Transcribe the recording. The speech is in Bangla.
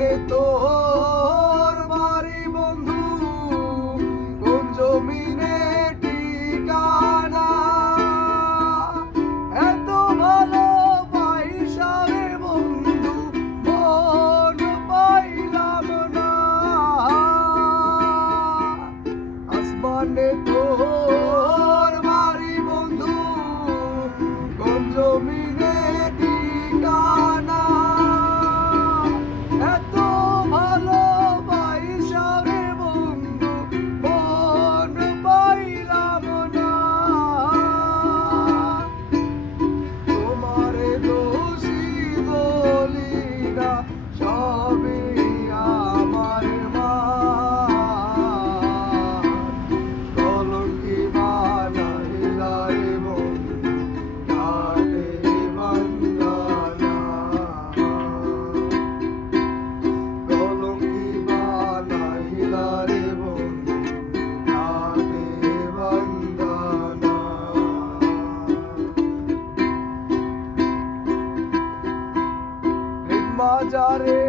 আসমানে তোর বাড়ি বন্ধু, কোন জমিনে ঠিকানা? এত ভালোবাসা রে বন্ধু মন পাইলাম না। আসমানে তোর বাড়ি বন্ধু, কোন জমিনে ঠিকানা? এত ভালোবাসা রে বন্ধু মন পাইলাম না। তোমারে দোষী বলি না, সবই আমার মা। কলঙ্কি বানাইলা রে বন্ধু ঘাটে বান্দানা। কলঙ্কি বানাইলা রে বন্ধু ঘাটে বান্দানা। মাজারে